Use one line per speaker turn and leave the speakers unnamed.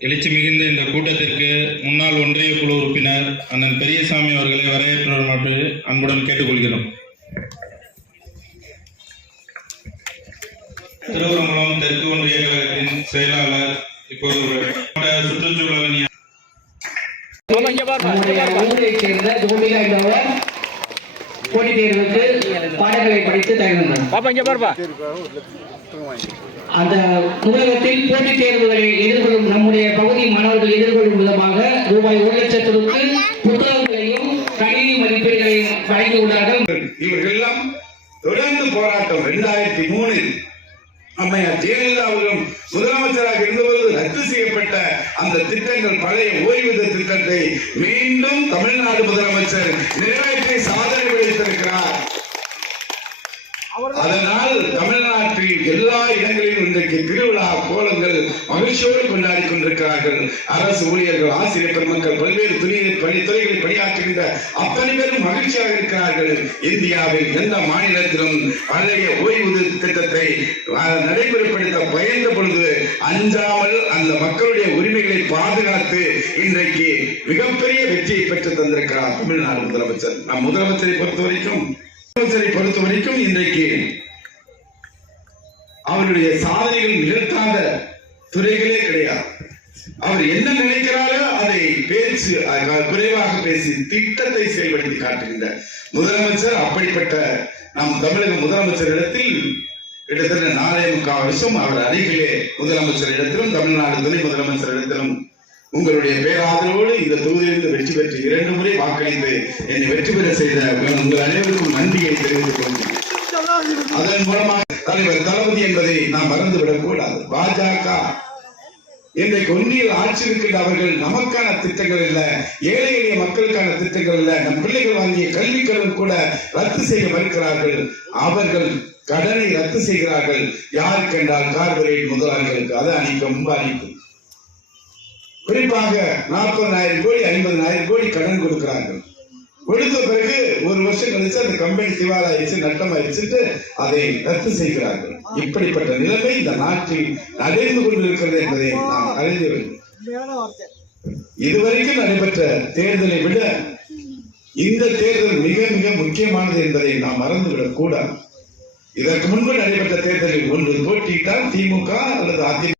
எழுச்சி மிகுந்த இந்த கூட்டத்திற்கு முன்னாள் ஒன்றிய குழு உறுப்பினர் அண்ணன் பெரியசாமி அவர்களை வரவேற்று அன்புடன் கேட்டுக்கொள்கிறோம். திருவரங்குளம் தெற்கு ஒன்றிய கழகத்தின் செயலாளர் இப்போது சுற்றுச்சூழல்
சேர்ந்த கோபிகா என்பவர் போட்டித் தேர்வுக்கு பாடங்களை படித்து தருகின்றனர்
பாப்பா இங்க பாருப்பா.
அந்த நூலகத்தில் போட்டித் தேர்வுகளை எதிர்கொள்ளும் நம்முடைய பகுதி மாணவர்கள் எதிர்கொள்ளும் விதமாக ரூபாய் ஒரு லட்சத்திற்கு புத்தகங்களையும் கணினி மதிப்பீடுகளையும் வழங்கியுள்ளார்கள்.
இவர்கள் எல்லாம் தொடர்ந்து போராட்டம். இரண்டாயிரத்தி மூணில் அம்மையார் ஜெயலலிதா அவர்களும் முதலமைச்சராக இருந்தபோது ரத்து செய்யப்பட்ட அந்த திட்டங்கள் பழைய ஓய்வூதிய திட்டத்தை மீண்டும் தமிழ்நாடு முதலமைச்சர் நிறைவேற்றி சாதனை படைத்திருக்கிறார். அதனால் தமிழ்நாட்டில் எல்லா இடங்களிலும் இன்றைக்கு திருவிழா கோலங்கள் மகிழ்ச்சியோடு கொண்டாடி கொண்டிருக்கிறார்கள். அரசு ஊழியர்கள் ஆசிரியர் பெருமக்கள் பல்வேறு துறை பணி துறைகளில் பணியாற்றுகின்ற அத்தனை பேரும் மகிழ்ச்சியாக இருக்கிறார்கள். இந்தியாவில் எந்த மாநிலத்திலும் பழைய ஓய்வூதிய திட்டத்தை நடைமுறைப்படுத்த பயந்த பொழுது அஞ்சாமல் அந்த மக்களுடைய உரிமைகளை பாதுகாத்து இன்றைக்கு மிகப்பெரிய வெற்றியை பெற்று தந்திருக்கிறார் தமிழ்நாடு முதலமைச்சர். நம் முதலமைச்சரை பொறுத்த வரைக்கும் பொறுத்த வரைக்கும் இன்றைக்கு அவருடைய சாதனைகள் நிகழ்த்தாத துறைகளே கிடையாது. அவர் என்ன நினைக்கிறாரோ அதை பேச்சு குறைவாக பேசி திட்டத்தை செயல்படுத்தி காட்டுகின்ற முதலமைச்சர். அப்படிப்பட்ட நம் தமிழக முதலமைச்சரிடத்தில் கிட்டத்தட்ட நாலே முக்கால் வருஷம் அவர் அருகிலே முதலமைச்சர் இடத்திலும் தமிழ்நாடு துணை முதலமைச்சரிடத்திலும் உங்களுடைய பேராதரவோடு இந்த தொகுதியிலிருந்து வெற்றி பெற்று இரண்டு முறை வாக்களித்து என்னை வெற்றி பெற செய்த உங்கள் அனைவருக்கும் நன்றியை தெரிவித்துக் கொள்கிறேன். அதன் மூலமாக தலைவர் தளபதி என்பதை நாம் மறந்துவிடக் கூடாது. பாஜக இன்றைக்கு ஒன்றியில் ஆட்சி இருக்கின்ற அவர்கள் நமக்கான திட்டங்கள் இல்ல ஏழை எளிய மக்களுக்கான திட்டங்கள் இல்ல நம் பிள்ளைகள் வாங்கிய கல்வி கடன் கூட ரத்து செய்ய மறுக்கிறார்கள். அவர்கள் கடனை ரத்து செய்கிறார்கள். யார் கண்டால் கார்பரேட் முதலாளிகளுக்கு அது அணிக்கும் ரொம்ப அணிக்கும் குறிப்பாக நாற்பதாயிரம் கோடி ஐம்பதாயிரம் கோடி கடன் கொடுக்கிறார்கள். கொடுத்த பிறகு ஒரு வருஷம் கழிச்சு அந்த கம்பெனி திவாலாயிருச்சு நட்டமாயிருச்சுட்டு அதை ரத்து செய்கிறார்கள். இப்படிப்பட்ட நிலைமை இந்த நாட்டில் நடந்து கொண்டிருக்கிறது என்பதை நாம் அறிந்து இதுவரைக்கும் நடைபெற்ற தேர்தலை விட இந்த தேர்தல் மிக மிக முக்கியமானது என்பதை நாம் மறந்துவிடக் கூடாது இதற்கு முன்பு நடைபெற்ற தேர்தலில் ஒன்று போட்டியிட்டால் திமுக அல்லது அதிமுக